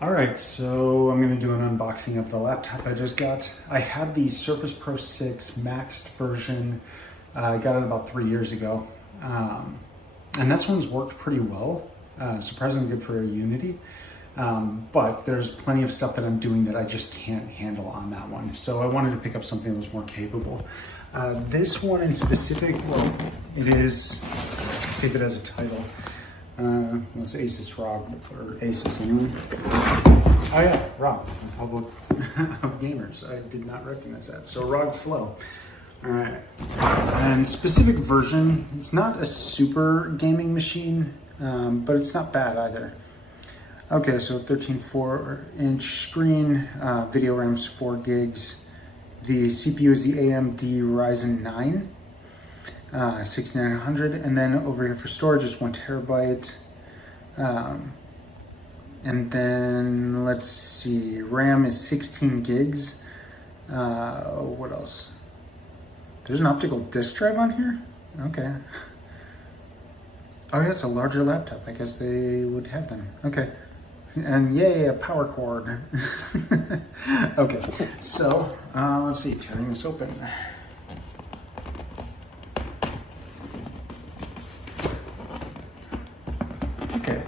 All right, so I'm gonna do an unboxing of the laptop I just got. I had the Surface Pro 6 maxed version. I got it about 3 years ago. And that one's worked pretty well, surprisingly good for Unity. But there's plenty of stuff that I'm doing that I just can't handle on that one. So I wanted to pick up something that was more capable. This one in specific, well, it is, let's see if it has a title. It's ASUS ROG, or ASUS anyway. Oh yeah, ROG, Republic of Gamers. I did not recognize that. So ROG Flow. All right, and specific version, it's not a super gaming machine, but it's not bad either. Okay, so 13.4-inch screen, video RAM's 4 gigs. The CPU is the AMD Ryzen 9. 6900, and then over here for storage is 1 terabyte. And then let's see, RAM is 16 gigs. What else? There's an optical disk drive on here? Okay. Oh yeah, it's a larger laptop. I guess they would have them. Okay. And yay, a power cord. Okay, so let's see, tearing this open. Okay,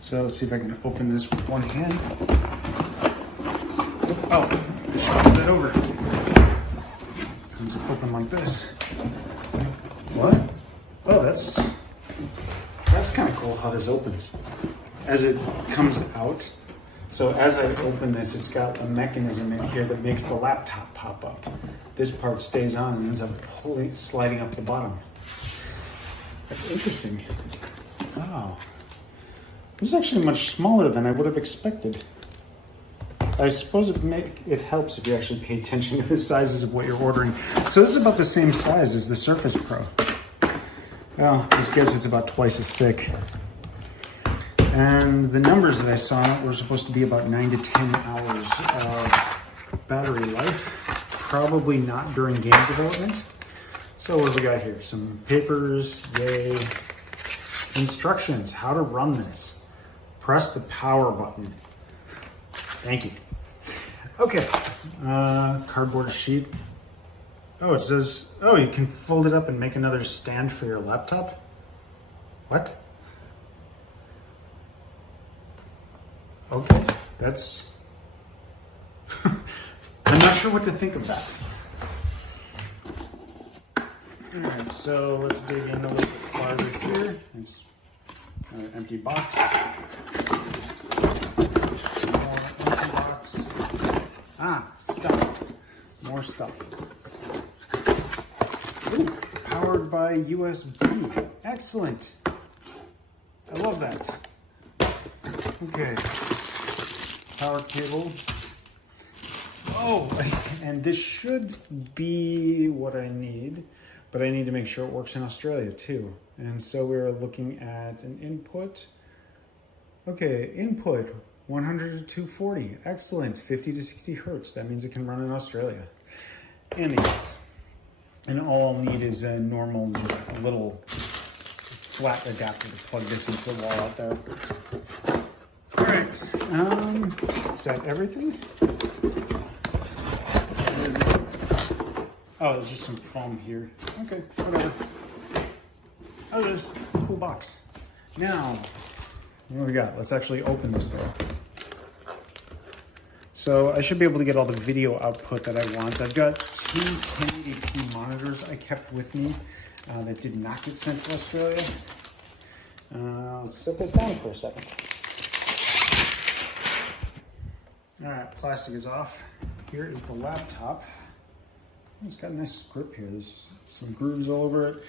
so let's see if I can open this with one hand. Oh, just flip it over. Comes open like this. What? Oh, that's kind of cool how this opens. As it comes out, so as I open this, it's got a mechanism in here that makes the laptop pop up. This part stays on and ends up sliding up the bottom. That's interesting. Wow. This is actually much smaller than I would have expected. I suppose it helps if you actually pay attention to the sizes of what you're ordering. So this is about the same size as the Surface Pro. Well, I guess it's about twice as thick. And the numbers that I saw were supposed to be about 9 to 10 hours of battery life. Probably not during game development. So what do we got here? Some papers, yay. Instructions, how to run this. Press the power button. Thank you. Okay, cardboard sheet. Oh, it says, oh, you can fold it up and make another stand for your laptop? What? Okay, that's, I'm not sure what to think of that. All right, so let's dig in a little bit farther here. It's an empty box. More empty box. Ah, stuff. More stuff. Ooh, powered by USB. Excellent. I love that. Okay. Power cable. Oh, and this should be what I need, but I need to make sure it works in Australia too. And so we're looking at an input. Okay, input 100 to 240. Excellent. 50 to 60 hertz. That means it can run in Australia. Anyways, and all I'll need is a normal, just a little flat adapter to plug this into the wall out there. All right, is that everything? Oh, there's just some foam here. Okay, whatever. Oh, there's a cool box. Now, what do we got? Let's actually open this though. So I should be able to get all the video output that I want. I've got 2 1080p monitors I kept with me that did not get sent to Australia. Let's set this down for a second. All right, plastic is off. Here is the laptop. Oh, it's got a nice grip here. There's some grooves all over it.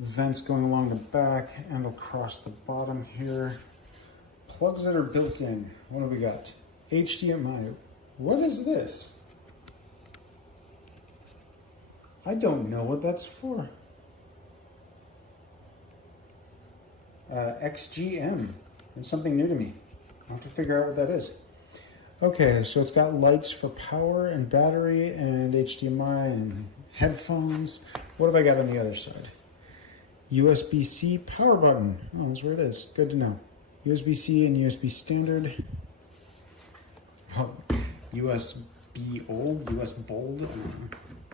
Vents going along the back and across the bottom here. Plugs that are built in. What do we got? HDMI. What is this? I don't know what that's for. XGM. It's something new to me. I'll have to figure out what that is. Okay, so it's got lights for power and battery and HDMI and headphones. What have I got on the other side? USB-C power button. Oh, that's where it is. Good to know. USB-C and USB standard. USB old, US bold.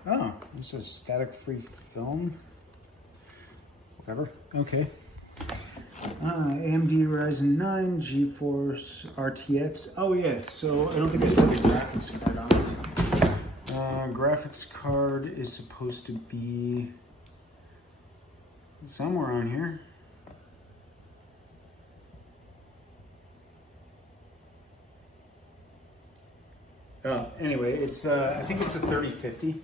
Oh, this is static free film. Whatever. Okay. AMD Ryzen 9 GeForce RTX. Oh yeah, so I don't think I said the graphics card on it. Graphics card is supposed to be somewhere on here. Anyway, it's I think it's a 3050.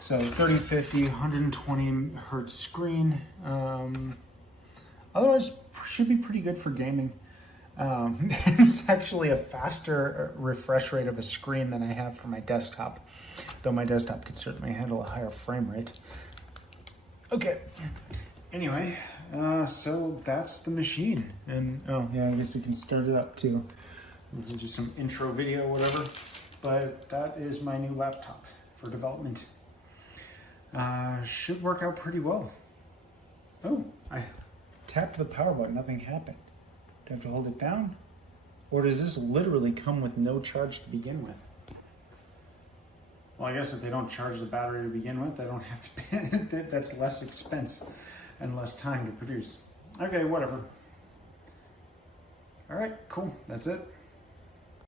So 3050, 120 hertz screen. Otherwise, should be pretty good for gaming. It's actually a faster refresh rate of a screen than I have for my desktop, though my desktop could certainly handle a higher frame rate. Okay. Anyway, so that's the machine. And oh yeah, I guess you can start it up too. This is just some intro video or whatever. But that is my new laptop for development. Should work out pretty well. Oh, I tapped the power button, nothing happened. Do I have to hold it down? Or does this literally come with no charge to begin with? Well, I guess if they don't charge the battery to begin with, I don't have to pay. That's less expense and less time to produce. Okay, whatever. All right, cool, that's it.